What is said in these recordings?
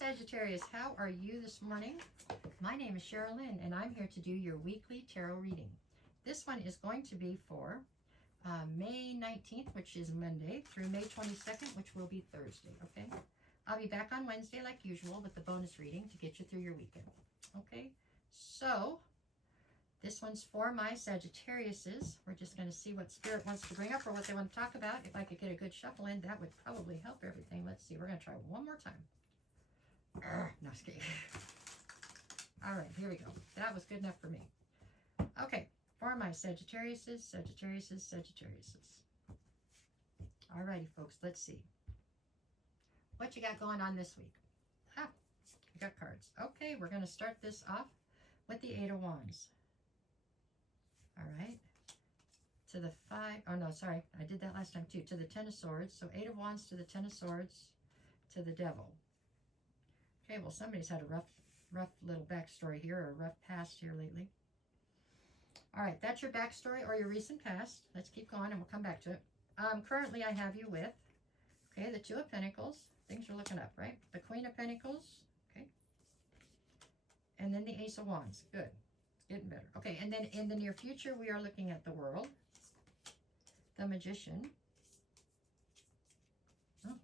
Sagittarius, how are you this morning? My name is Cheryl Lynn, and I'm here to do your weekly tarot reading. This one is going to be for May 19th, which is Monday, through May 22nd, which will be Thursday, okay? I'll be back on Wednesday like usual with the bonus reading to get you through your weekend, okay? So, this one's for my Sagittariuses. We're just going to see what Spirit wants to bring up or what they want to talk about. If I could get a good shuffle in, that would probably help everything. Let's see. We're going to try one more time. No, just kidding. All right, here we go. That was good enough for me. Okay, for my Sagittariuses, Sagittariuses, Sagittariuses. All righty, folks, let's see. What you got going on this week? Ah, I got cards. Okay, we're going to start this off with the Eight of Wands. All right. To the five, oh no, sorry, I did that last time too. To the Ten of Swords. So Eight of Wands to the Ten of Swords to the Devil. Okay, well, somebody's had a rough little backstory here, or a rough past here lately. All right, that's your backstory or your recent past. Let's keep going and we'll come back to it. Currently, I have you with, okay, the Two of Pentacles. Things are looking up, right? The Queen of Pentacles, okay. And then the Ace of Wands. Good. It's getting better. Okay, and then in the near future, we are looking at the World, the Magician, oh,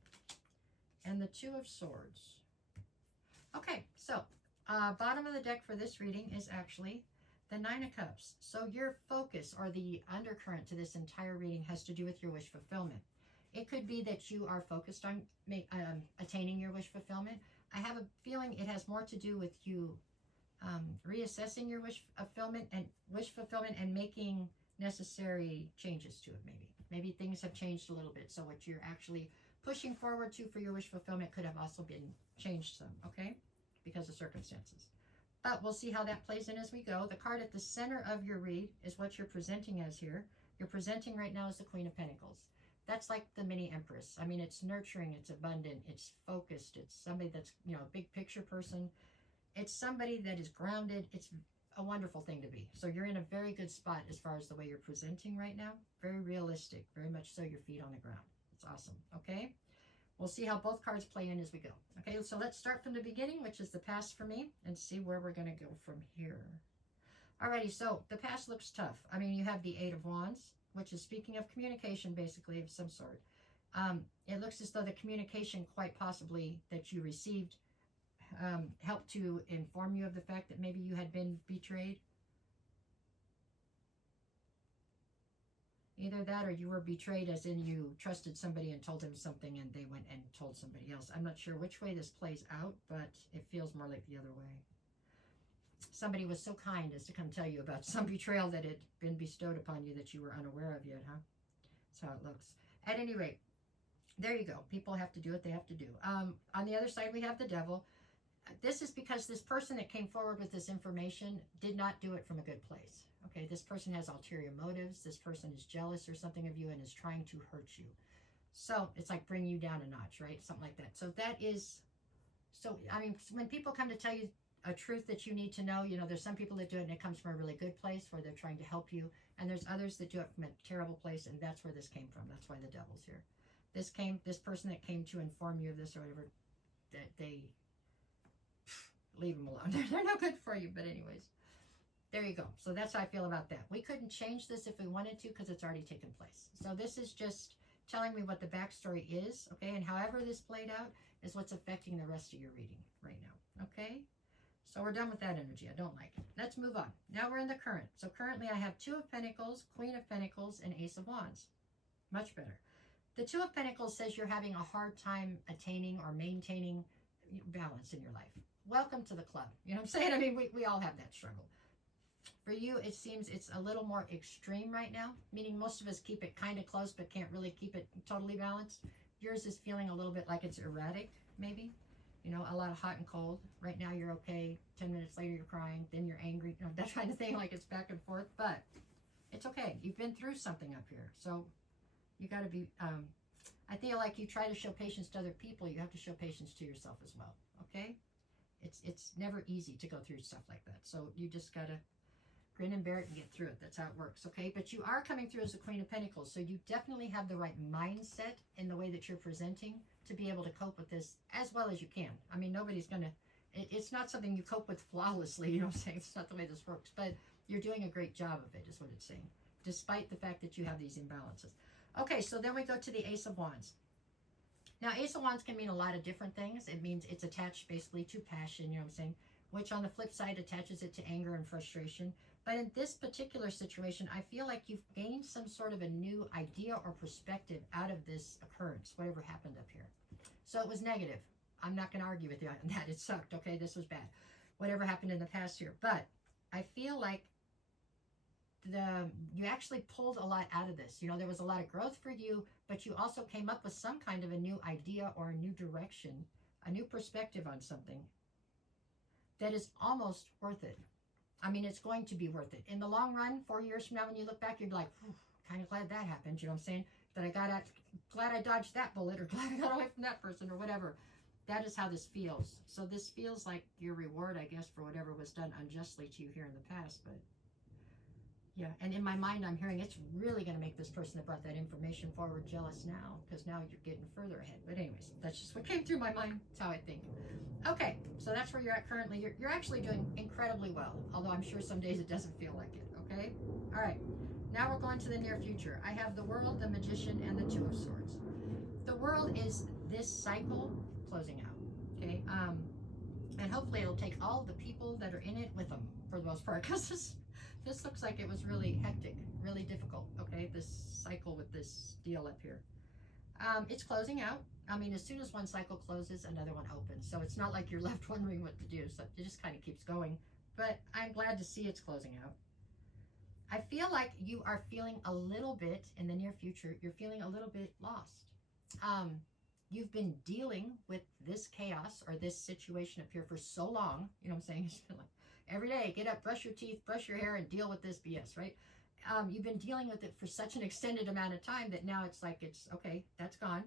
and the Two of Swords. Okay, so bottom of the deck for this reading is actually the Nine of Cups. So your focus or the undercurrent to this entire reading has to do with your wish fulfillment. It could be that you are focused on attaining your wish fulfillment. I have a feeling it has more to do with you reassessing your wish fulfillment and making necessary changes to it. Maybe things have changed a little bit. So what you're actually pushing forward to for your wish fulfillment could have also been changed some, okay, because of circumstances. But we'll see how that plays in as we go. The card at the center of your read is what you're presenting as here. You're presenting right now as the Queen of Pentacles. That's like the mini Empress. I mean, it's nurturing, it's abundant, it's focused, it's somebody that's, you know, a big picture person. It's somebody that is grounded. It's a wonderful thing to be. So you're in a very good spot as far as the way you're presenting right now. Very realistic, very much so, your feet on the ground. It's awesome, okay? We'll see how both cards play in as we go. Okay, so let's start from the beginning, which is the past for me, and see where we're going to go from here. Alrighty, so the past looks tough. I mean, you have the Eight of Wands, which is speaking of communication, basically, of some sort. It looks as though the communication, quite possibly, that you received helped to inform you of the fact that maybe you had been betrayed. Either that or you were betrayed as in you trusted somebody and told them something and they went and told somebody else. I'm not sure which way this plays out, but it feels more like the other way. Somebody was so kind as to come tell you about some betrayal that had been bestowed upon you that you were unaware of yet, huh? That's how it looks. At any rate, there you go. People have to do what they have to do. On the other side, we have the Devil. This is because this person that came forward with this information did not do it from a good place. Okay, this person has ulterior motives. This person is jealous or something of you and is trying to hurt you. So it's like bring you down a notch, right? Something like that. So that is, so, I mean, when people come to tell you a truth that you need to know, you know, there's some people that do it and it comes from a really good place where they're trying to help you. And there's others that do it from a terrible place, and that's where this came from. That's why the Devil's here. This person that came to inform you of this or whatever, that they, leave them alone. They're not good for you, but anyways. There you go. So that's how I feel about that. We couldn't change this if we wanted to because it's already taken place. So this is just telling me what the backstory is, okay? And however this played out is what's affecting the rest of your reading right now, okay? So we're done with that energy. I don't like it. Let's move on. Now we're in the current. So currently I have Two of Pentacles, Queen of Pentacles, and Ace of Wands. Much better. The Two of Pentacles says you're having a hard time attaining or maintaining balance in your life. Welcome to the club. You know what I'm saying? I mean, we all have that struggle. For you, it seems it's a little more extreme right now, meaning most of us keep it kind of close but can't really keep it totally balanced. Yours is feeling a little bit like it's erratic, maybe. You know, a lot of hot and cold. Right now you're okay. 10 minutes later you're crying. Then you're angry. You know, that kind of thing, like it's back and forth. But it's okay. You've been through something up here. So you got to be, I feel like you try to show patience to other people. You have to show patience to yourself as well. Okay? It's never easy to go through stuff like that. So you just got to grin and bear it and get through it. That's how it works, okay? But you are coming through as the Queen of Pentacles, so you definitely have the right mindset in the way that you're presenting to be able to cope with this as well as you can. I mean, nobody's going to, it's not something you cope with flawlessly, you know what I'm saying? It's not the way this works, but you're doing a great job of it, is what it's saying, despite the fact that you have these imbalances. Okay, so then we go to the Ace of Wands. Now, Ace of Wands can mean a lot of different things. It means it's attached basically to passion, you know what I'm saying, which on the flip side attaches it to anger and frustration. But in this particular situation, I feel like you've gained some sort of a new idea or perspective out of this occurrence, whatever happened up here. So it was negative. I'm not going to argue with you on that. It sucked, okay? This was bad. Whatever happened in the past here. But I feel like you actually pulled a lot out of this. You know, there was a lot of growth for you, but you also came up with some kind of a new idea or a new direction, a new perspective on something that is almost worth it. I mean, it's going to be worth it. In the long run, 4 years from now, when you look back, you're like, kind of glad that happened. You know what I'm saying? That I got at, glad I dodged that bullet, or glad I got away from that person, or whatever. That is how this feels. So this feels like your reward, I guess, for whatever was done unjustly to you here in the past. But yeah, and in my mind, I'm hearing it's really going to make this person that brought that information forward jealous now, because now you're getting further ahead. But anyways, that's just what came through my mind. That's how I think. Okay, so that's where you're at currently. You're actually doing incredibly well, although I'm sure some days it doesn't feel like it, okay? All right, now we're going to the near future. I have the World, the Magician, and the Two of Swords. The World is this cycle closing out, okay? And hopefully it'll take all the people that are in it with them, for the most part, because this looks like it was really hectic, really difficult, okay? This cycle with this deal up here. It's closing out. I mean, as soon as one cycle closes, another one opens. So it's not like you're left wondering what to do. So it just kind of keeps going. But I'm glad to see it's closing out. I feel like you are feeling a little bit, in the near future, you're feeling a little bit lost. You've been dealing with this chaos or this situation up here for so long. You know what I'm saying? It's been like, every day, get up, brush your teeth, brush your hair, and deal with this BS, right? You've been dealing with it for such an extended amount of time that now it's like, it's okay, that's gone.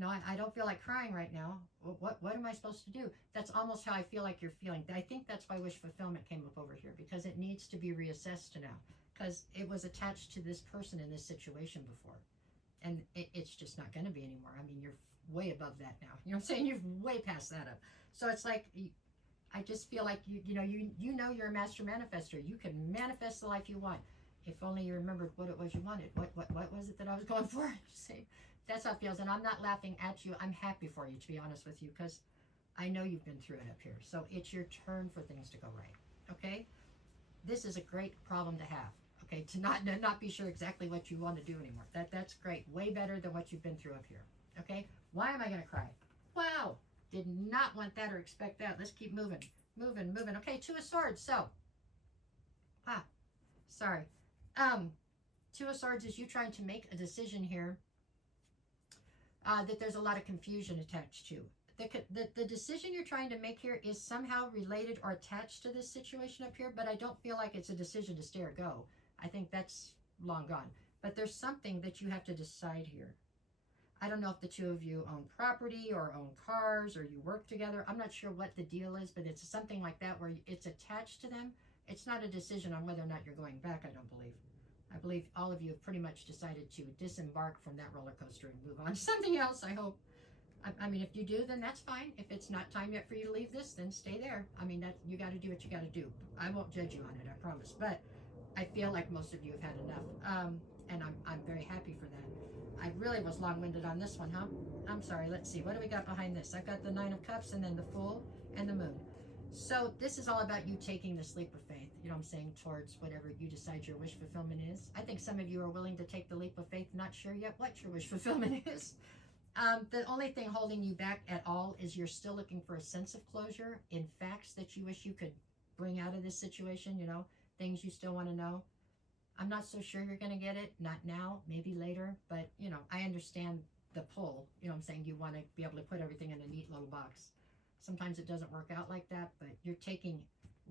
No, I don't feel like crying right now. What am I supposed to do? That's almost how I feel like you're feeling. I think that's why wish fulfillment came up over here, because it needs to be reassessed now, because it was attached to this person in this situation before. And it's just not going to be anymore. I mean, you're way above that now. You know what I'm saying? You're way past that up. So it's like, I just feel like, you know you're a master manifester. You can manifest the life you want. If only you remembered what it was you wanted. What was it that I was going for? That's how it feels. And I'm not laughing at you. I'm happy for you, to be honest with you, because I know you've been through it up here. So it's your turn for things to go right. Okay? This is a great problem to have. Okay? To not be sure exactly what you want to do anymore. That's great. Way better than what you've been through up here. Okay? Why am I going to cry? Wow. Did not want that or expect that. Let's keep moving. Moving. Okay, Two of Swords. So, sorry. Two of Swords is you trying to make a decision here that there's a lot of confusion attached to. The decision you're trying to make here is somehow related or attached to this situation up here, but I don't feel like it's a decision to stay or go. I think that's long gone. But there's something that you have to decide here. I don't know if the two of you own property or own cars or you work together. I'm not sure what the deal is, but it's something like that where it's attached to them. It's not a decision on whether or not you're going back, I don't believe. I believe all of you have pretty much decided to disembark from that roller coaster and move on to something else, I hope. I mean, if you do, then that's fine. If it's not time yet for you to leave this, then stay there. I mean, you got to do what you got to do. I won't judge you on it, I promise. But I feel like most of you have had enough, and I'm very happy for that. I really was long-winded on this one, huh? I'm sorry. Let's see. What do we got behind this? I've got the Nine of Cups and then the Fool and the Moon. So this is all about you taking this leap of faith, you know what I'm saying, towards whatever you decide your wish fulfillment is. I think some of you are willing to take the leap of faith, not sure yet what your wish fulfillment is. The only thing holding you back at all is you're still looking for a sense of closure in facts that you wish you could bring out of this situation, you know, things you still want to know. I'm not so sure you're going to get it. Not now, maybe later. But, you know, I understand the pull. You know what I'm saying? You want to be able to put everything in a neat little box. Sometimes it doesn't work out like that, but you're taking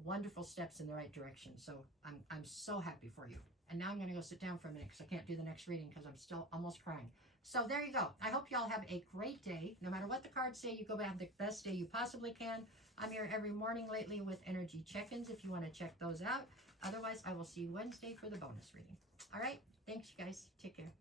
wonderful steps in the right direction. So I'm so happy for you. And now I'm going to go sit down for a minute because I can't do the next reading because I'm still almost crying. So there you go. I hope you all have a great day. No matter what the cards say, you go have the best day you possibly can. I'm here every morning lately with energy check-ins if you want to check those out. Otherwise, I will see you Wednesday for the bonus reading. All right. Thanks, you guys. Take care.